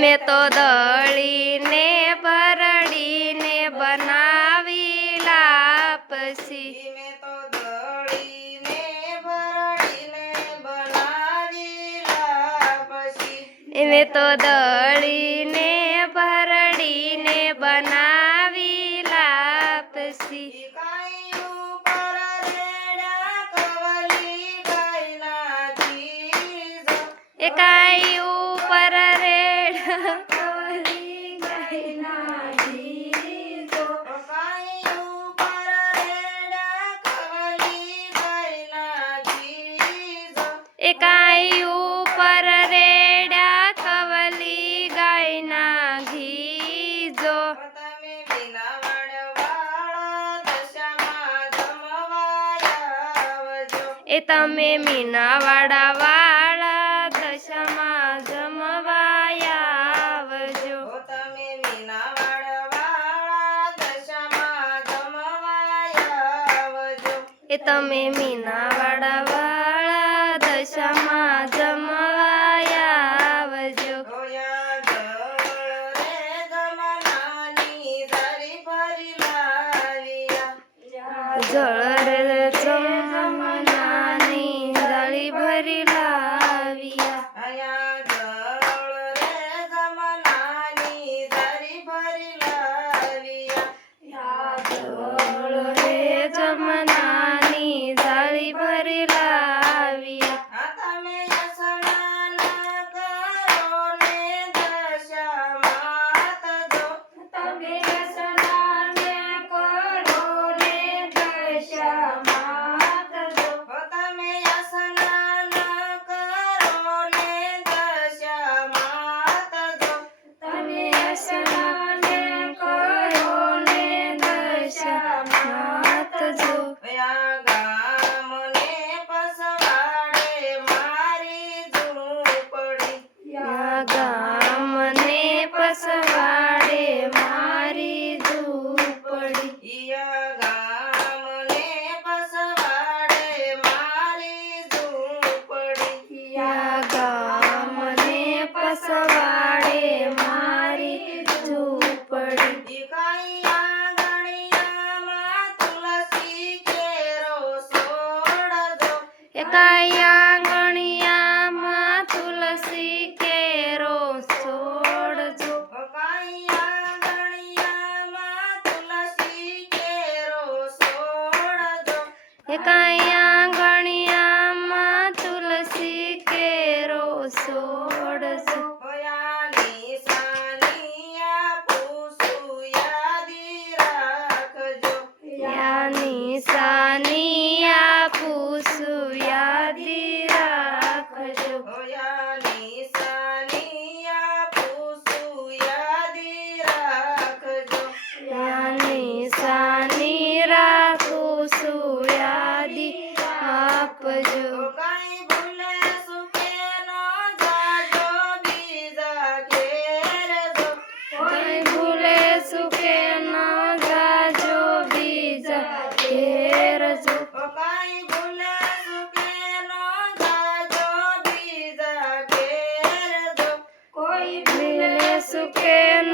મેં તો દળીને ભરડીને બનાવી લાપસી મેં તો દળીને ભરડીને બનાવી લાપસી મેં તો દળીને ભરડીને બનાવી લાપસી કાઈ ઉપર રેડા કવલી ગાયના જીજો એ કાઈ ઉપર રેડ કવલી ગાયના જીજો કાઈ ઉપર રેડા કવલી ગાયના જીજો એ કાઈ ઉપર રેડા કવલી ગાયના ઘીજો તમે મીનાવાળા દશામાં જમવાયા આવજો એ તમે મીનાવાડા વાળા દશામાં જમવાયા આવજો તમે મીનાવાળા દશામાં જમવાયા આવજો એ તમે મીનાવાડા વાળા દશામાં જમવાયા આવજો રોયા જળ રે જમનાની ધરી ભરી લાવ્યા જળ રે જમનાની દળી ભરી લાવ્યા આયા જળ રે જમનાની ધરી ભરી લાવ્યા જળ રે જમનાની દળી ભરી લાવ્યા આ તમે સ્નાન કરો ને દશામાં તજો તમે સ્નાન કરો ને દશામાં તજો તમે સ્નાન કરો ને દશામાં તજો તમે સ્નાન કરો ને દશામાં તજો આ ગામને પસવાડે મારી ઝૂંપડી યા ગામને પસવાડે મારી ઝૂંપડી ઈયા ગામને પસવાડે મારી ઝૂંપડી યા ગામને પસવાડે મારી ઝૂંપડી ઈ કાઈ આંગણિયામાં તુલસી કેરો સોડજો એ કાંઈ આંગણિયામાં તુલસી કેરો છોડજો કાઈ આંગણિયામાં તુલસી કેરો સોડજો એ કાંઈ આંગણિયામાં તુલસી કેરો છોડજો ઓયાની સાનિયા પૂસુ યાદી રાખજો યાની સાની આપુસુ યાદી રાખજો ઓયાની સાનિયા પૂસુ યાદી રાખજો યાની સાની રાખુસુ યાદી આપજો કાઈ ભૂલે સુકે ન જાજો બીજા ઘેર જો કઈ ભૂલે સુકે ન જાજો બીજા ઘેર જો કાઈ ભૂલે સુકે ન જાજો બીજા ઘેર જો કોઈ ભૂલે સુકે ન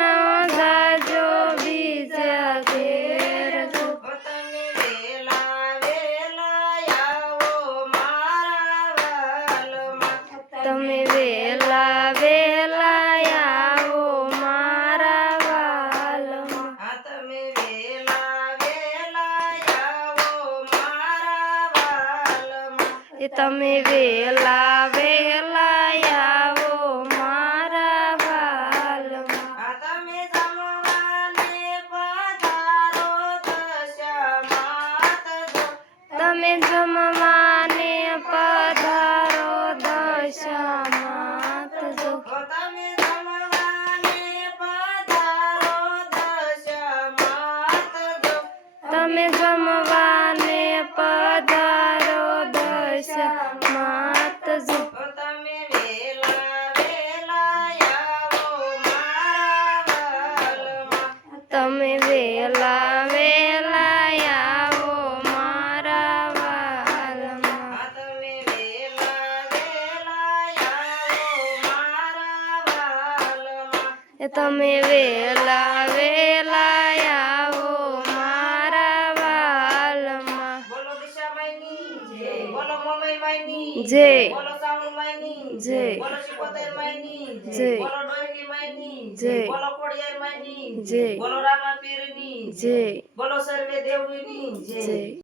જાજો બીજા ઘેર જો તમે વેલા વેલા આવો મારા વાલમાં તમે વેલા વેલા આવો મારા વાલમાં આ તમે વેલા વેલા આવો મારા વાલમાં એ તમે વેલા વેલા આવો મારા વાલમાં આ તમે જમવાને પધારો દશામાં તજો તમે જમવાને પધારો દશામાં તજો તમે જમવાને પધારો દશામાં તજો તમે જમવાને પધારો દશામાં તજો તમે વેલા વેલા આવો મારા વાલમાં તમે વેલા વેલા આવો મારા વાલમાં આ તમે વેલા વેલા આવો મારા વાલમાં એ તમે વેલા વેલા આવો મારા વાલમાં બોલો દિશામાઈની જય, બોલો મમઈમાઈની જય. બોલો સામુમાઈની જય. બોલો શિકોતેરમાઈની જય. બોલો ડોહીનીમાઈની જય. બોલો ખોડિયારમાઈની જય. બોલો રામાપીરની જય. બોલો સર્વે દેવની જય. જય.